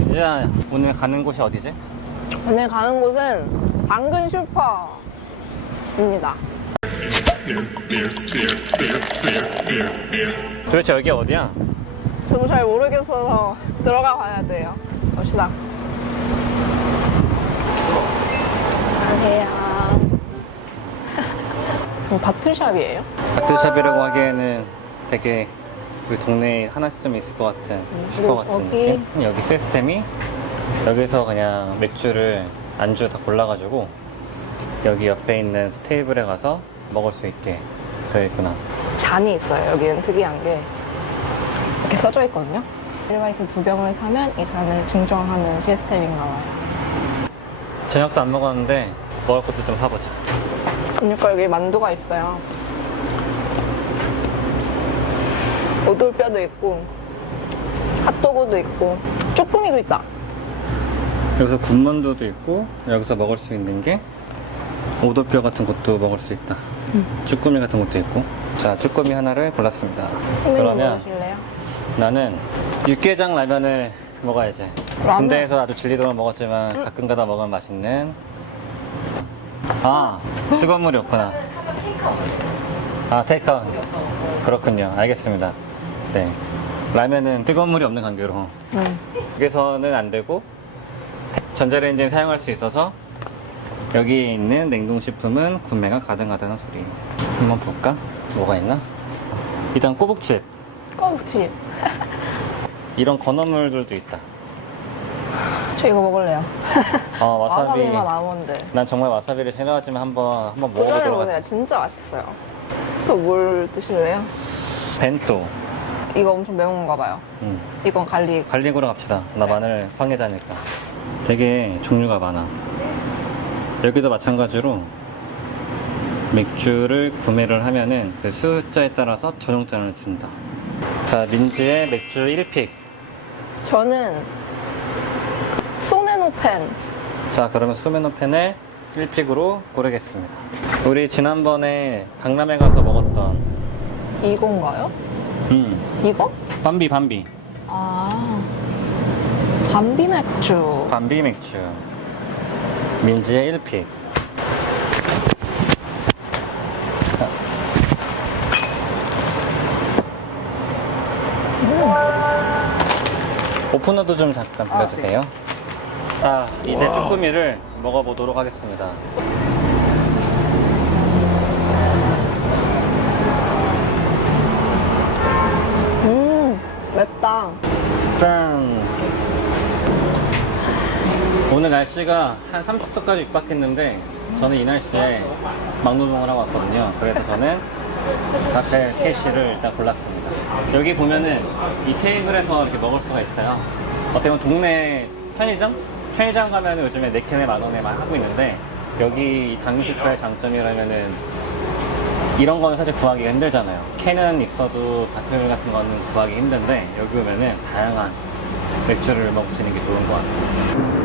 이제 오늘 가는 곳이 어디지? 오늘 가는 곳은 당근 슈퍼입니다. 도대체 여기 어디야? 저도 잘 모르겠어서 들어가 봐야 돼요. 갑시다. 안녕하세요. 음, 바틀샵이에요? 바틀샵이라고 하기에는 되게 우리 동네에 하나씩 좀 있을 것 같은 슈퍼 그리고 같은 저기- 느낌? 여기 시스템이 여기서 그냥 맥주를 안주 다 골라가지고 여기 옆에 있는 테이블에 가서 먹을 수 있게 되어 있구나. 잔이 있어요. 여기는 특이한 게 이렇게 써져 있거든요. 일바이스 두 병을 사면 이 잔을 증정하는 시스템인가 봐요. 저녁도 안 먹었는데 먹을 것도 좀 사보자. 그러니까 여기 만두가 있어요. 오돌뼈도 있고 핫도그도 있고 쭈꾸미도 있다. 여기서 군만두도 있고 여기서 먹을 수 있는 게 오돌뼈 같은 것도 먹을 수 있다. 쭈꾸미 같은 것도 있고. 자, 쭈꾸미 하나를 골랐습니다. 선배님 그러면 먹으실래요? 나는 육개장 라면을 먹어야지. 라면? 군대에서 아주 질리도록 먹었지만 가끔 가다 먹으면 맛있는. 아, 뜨거운 물이 없구나. 아, 테이크아웃. 그렇군요. 알겠습니다. 네. 라면은 뜨거운 물이 없는 관계로 응. 여기서는 안 되고 전자레인지는 사용할 수 있어서 여기 있는 냉동식품은 구매가 가능하다는 소리. 한번 볼까? 뭐가 있나? 일단 꼬북칩. 꼬북집. 이런 건어물들도 있다. 저 이거 먹을래요. 어, 와사비. 와사비만 아몬드. 난 정말 와사비를 싫어하지만 한번 한번 먹어보도록. 하겠습니다. 진짜 맛있어요. 또 뭘 드실래요? 벤또. 이거 엄청 매운 건가 봐요. 음. 이건 갈릭. 갈릭으로 갑시다. 나 네. 마늘 성애자니까. 되게 종류가 많아. 여기도 마찬가지로 맥주를 구매를 하면은 그 숫자에 따라서 전용잔을 준다. 자, 민지의 맥주 1픽. 저는 소네노펜. 자, 그러면 수메노펜을 1픽으로 고르겠습니다. 우리 지난번에 박람회 가서 먹었던 이건가요? 음, 이거? 밤비 밤비. 아. 밤비 맥주. 밤비 맥주. 민지의 1픽. 오프너도 좀 잠깐 아, 빌려주세요. 자, 이제 쭈꾸미를 먹어보도록 하겠습니다. 맵다. 짠! 오늘 날씨가 한 30도까지 육박했는데 저는 이 날씨에 막노동을 하고 왔거든요. 그래서 저는 카페 캐시를 일단 골랐습니다. 여기 보면은 이 테이블에서 이렇게 먹을 수가 있어요. 어떻게 보면 동네 편의점? 편의점 가면 요즘에 4캔에 만 원에 막 하고 있는데 여기 이 당유슈퍼의 장점이라면은 이런 거는 사실 구하기가 힘들잖아요. 캔은 있어도 바틀 같은 거는 구하기 힘든데 여기 오면은 다양한 맥주를 먹을 수 있는 게 좋은 것 같아요.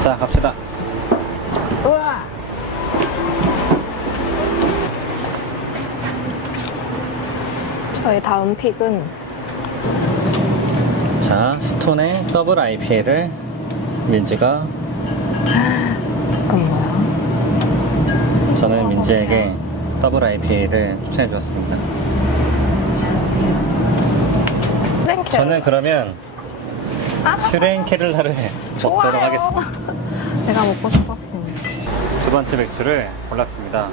자, 갑시다. 우와. 저희 다음 픽은 자, 스톤의 더블 IPA를 민지가 뭐야? 저는 민지에게 더블 IPA를 추천해 주었습니다. 저는 그러면 슈레인케를라를 먹도록 좋아요. 하겠습니다. 내가 먹고 싶었습니다. 두 번째 맥주를 골랐습니다.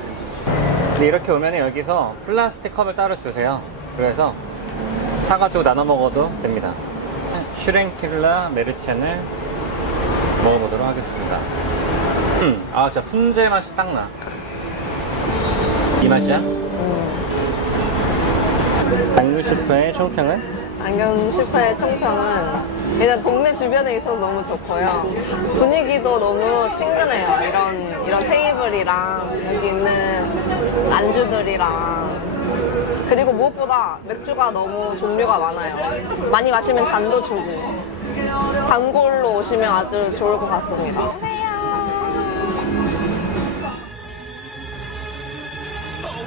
근데 이렇게 오면 여기서 플라스틱 컵을 따로 주세요. 그래서 사가지고 나눠 먹어도 됩니다. 슈랭킬라 메르첸을 먹어보도록 하겠습니다. 음, 아, 진짜 훈제 맛이 딱 나. 이 맛이야? 당류 슈퍼의 총평은? 안경 슈퍼의 총평은 일단 동네 주변에 있어서 너무 좋고요. 분위기도 너무 친근해요. 이런 이런 테이블이랑 여기 있는 안주들이랑 그리고 무엇보다 맥주가 너무 종류가 많아요. 많이 마시면 잔도 주고 단골로 오시면 아주 좋을 것 같습니다.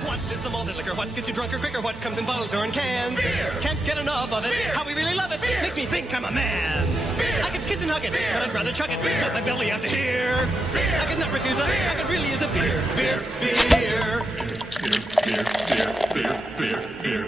What is the malted liquor What gets you drunker quicker? What comes in bottles or in cans? Beer. Can't get enough of it. How we really love it. Makes me think I'm a man. Beer. I could kiss and hug it, but I'd rather chuck it. Got my belly out to here. Beer. I could not refuse it. I could really use a beer. Beer, beer. Beer, beer, beer, beer, beer, beer.